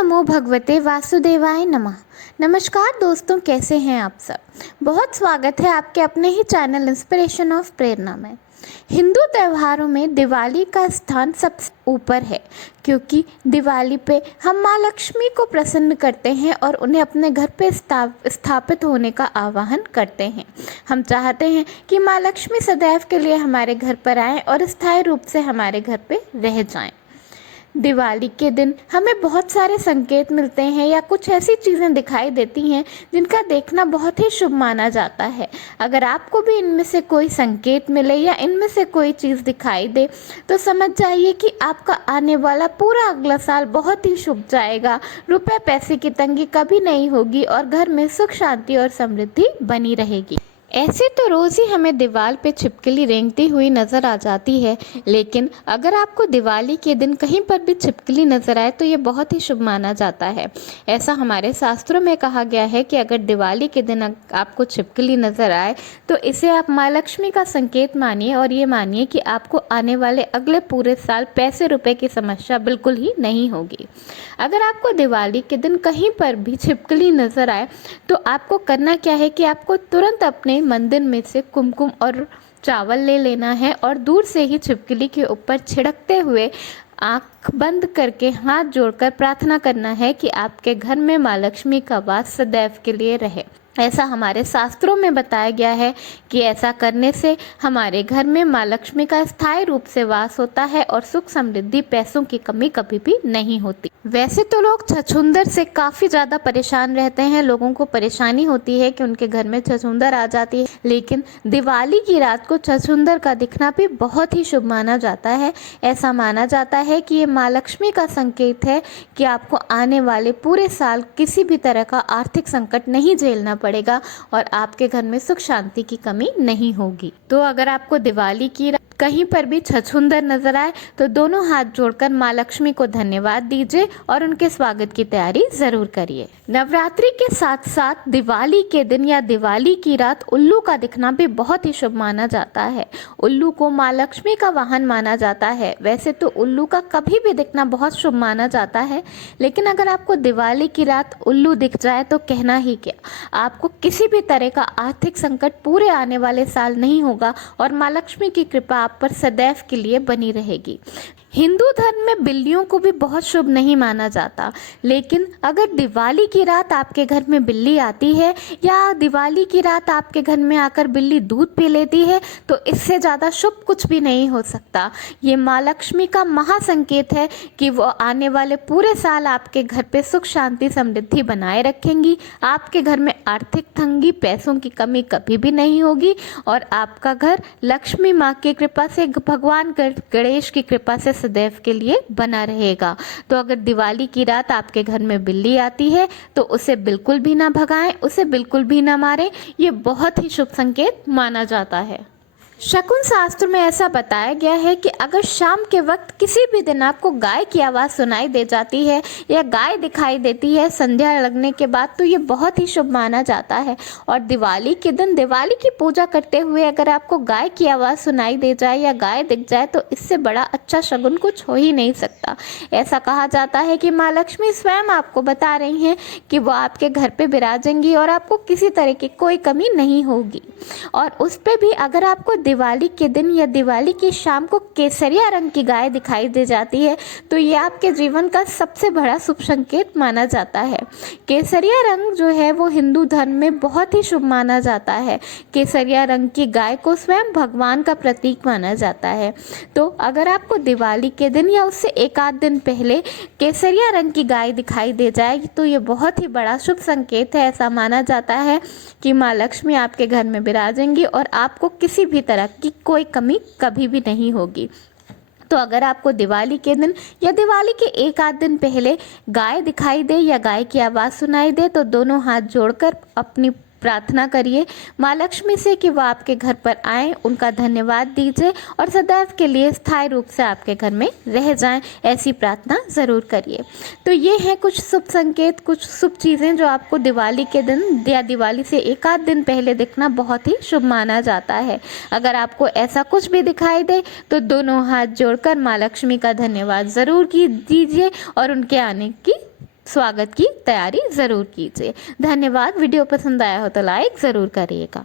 नमो भगवते वासुदेवाय नमः। नमस्कार दोस्तों, कैसे हैं आप सब। बहुत स्वागत है आपके अपने ही चैनल इंस्पिरेशन ऑफ प्रेरणा में। हिंदू त्योहारों में दिवाली का स्थान सबसे ऊपर है, क्योंकि दिवाली पे हम माँ लक्ष्मी को प्रसन्न करते हैं और उन्हें अपने घर पे स्थापित होने का आह्वान करते हैं। हम चाहते हैं कि माँ लक्ष्मी सदैव के लिए हमारे घर पर आएं और स्थायी रूप से हमारे घर पे रह जाएं। दिवाली के दिन हमें बहुत सारे संकेत मिलते हैं या कुछ ऐसी चीज़ें दिखाई देती हैं जिनका देखना बहुत ही शुभ माना जाता है। अगर आपको भी इनमें से कोई संकेत मिले या इनमें से कोई चीज़ दिखाई दे तो समझ जाइए कि आपका आने वाला पूरा अगला साल बहुत ही शुभ जाएगा। रुपए पैसे की तंगी कभी नहीं होगी और घर में सुख शांति और समृद्धि बनी रहेगी। ऐसे तो रोज़ ही हमें दीवार पे छिपकली रेंगती हुई नज़र आ जाती है, लेकिन अगर आपको दिवाली के दिन कहीं पर भी छिपकली नज़र आए तो ये बहुत ही शुभ माना जाता है। ऐसा हमारे शास्त्रों में कहा गया है कि अगर दिवाली के दिन आपको छिपकली नज़र आए तो इसे आप माँ लक्ष्मी का संकेत मानिए और ये मानिए कि आपको आने वाले अगले पूरे साल पैसे रुपए की समस्या बिल्कुल ही नहीं होगी। अगर आपको दिवाली के दिन कहीं पर भी छिपकली नज़र आए तो आपको करना क्या है कि आपको तुरंत अपने मंदिर में से कुमकुम और चावल ले लेना है और दूर से ही छिपकली के ऊपर छिड़कते हुए आँख बंद करके हाथ जोड़कर प्रार्थना करना है कि आपके घर में माँ लक्ष्मी का वास सदैव के लिए रहे। ऐसा हमारे शास्त्रों में बताया गया है कि ऐसा करने से हमारे घर में माँ लक्ष्मी का स्थायी रूप से वास होता है और सुख समृद्धि पैसों की कमी कभी भी नहीं होती। वैसे तो लोग छछूंदर से काफ़ी ज़्यादा परेशान रहते हैं, लोगों को परेशानी होती है कि उनके घर में छछूंदर आ जाती है, लेकिन दिवाली की रात को छछूंदर का दिखना भी बहुत ही शुभ माना जाता है। ऐसा माना जाता है कि ये माँ लक्ष्मी का संकेत है कि आपको आने वाले पूरे साल किसी भी तरह का आर्थिक संकट नहीं झेलना पड़ेगा और आपके घर में सुख शांति की कमी नहीं होगी। तो अगर आपको दिवाली की कहीं पर भी छछूंदर नजर आए तो दोनों हाथ जोड़कर माँ लक्ष्मी को धन्यवाद दीजिए और उनके स्वागत की तैयारी जरूर करिए। नवरात्रि के साथ साथ दिवाली के दिन या दिवाली की रात उल्लू का दिखना भी बहुत ही शुभ माना जाता है। उल्लू को माँ लक्ष्मी का वाहन माना जाता है। वैसे तो उल्लू का कभी भी दिखना बहुत शुभ माना जाता है, लेकिन अगर आपको दिवाली की रात उल्लू दिख जाए तो कहना ही क्या, आपको किसी भी तरह का आर्थिक संकट पूरे आने वाले साल नहीं होगा और माँ लक्ष्मी की कृपा आप पर सदैव के लिए बनी रहेगी। हिंदू धर्म में बिल्लियों को भी बहुत शुभ नहीं माना जाता, लेकिन अगर दिवाली की रात आपके घर में बिल्ली आती है या दिवाली की रात आपके घर में आकर बिल्ली दूध पी लेती है तो इससे ज़्यादा शुभ कुछ भी नहीं हो सकता। ये माँ लक्ष्मी का महासंकेत है कि वो आने वाले पूरे साल आपके घर पे सुख शांति समृद्धि बनाए रखेंगी। आपके घर में आर्थिक तंगी पैसों की कमी कभी भी नहीं होगी और आपका घर लक्ष्मी माँ की कृपा से, भगवान गणेश की कृपा से सदैव के लिए बना रहेगा। तो अगर दिवाली की रात आपके घर में बिल्ली आती है तो उसे बिल्कुल भी ना भगाएं, उसे बिल्कुल भी ना मारें। ये बहुत ही शुभ संकेत माना जाता है। शकुन शास्त्र में ऐसा बताया गया है कि अगर शाम के वक्त किसी भी दिन आपको गाय की आवाज़ सुनाई दे जाती है या गाय दिखाई देती है संध्या लगने के बाद तो ये बहुत ही शुभ माना जाता है। और दिवाली के दिन दिवाली की पूजा करते हुए अगर आपको गाय की आवाज़ सुनाई दे जाए या गाय दिख जाए तो इससे बड़ा अच्छा शगुन कुछ हो ही नहीं सकता। ऐसा कहा जाता है कि माँ लक्ष्मी स्वयं आपको बता रही हैं कि वो आपके घर पर विराजेंगी और आपको किसी तरह की कोई कमी नहीं होगी। और उस पर भी अगर आपको दिवाली के दिन या दिवाली की शाम को केसरिया रंग की गाय दिखाई दे जाती है तो ये आपके जीवन का सबसे बड़ा शुभ संकेत माना जाता है। केसरिया रंग जो है वो हिंदू धर्म में बहुत ही शुभ माना जाता है। केसरिया रंग की गाय को स्वयं भगवान का प्रतीक माना जाता है। तो अगर आपको दिवाली के दिन या उससे एक आध दिन पहले केसरिया रंग की गाय दिखाई दे जाए तो ये बहुत ही बड़ा शुभ संकेत है। ऐसा माना जाता है कि माँ लक्ष्मी आपके घर में विराजेंगी और आपको किसी भी तरह की कोई कमी कभी भी नहीं होगी। तो अगर आपको दिवाली के दिन या दिवाली के एक आध दिन पहले गाय दिखाई दे या गाय की आवाज़ सुनाई दे तो दोनों हाथ जोड़कर अपनी प्रार्थना करिए माँ लक्ष्मी से कि वो आपके घर पर आएँ, उनका धन्यवाद दीजिए और सदैव के लिए स्थायी रूप से आपके घर में रह जाएं। ऐसी प्रार्थना ज़रूर करिए। तो ये हैं कुछ शुभ संकेत, कुछ शुभ चीज़ें जो आपको दिवाली के दिन या दिवाली से एक आध दिन पहले दिखना बहुत ही शुभ माना जाता है। अगर आपको ऐसा कुछ भी दिखाई दे तो दोनों हाथ जोड़कर माँ लक्ष्मी का धन्यवाद ज़रूर दीजिए और उनके आने की स्वागत की तैयारी ज़रूर कीजिए। धन्यवाद। वीडियो पसंद आया हो तो लाइक ज़रूर करिएगा।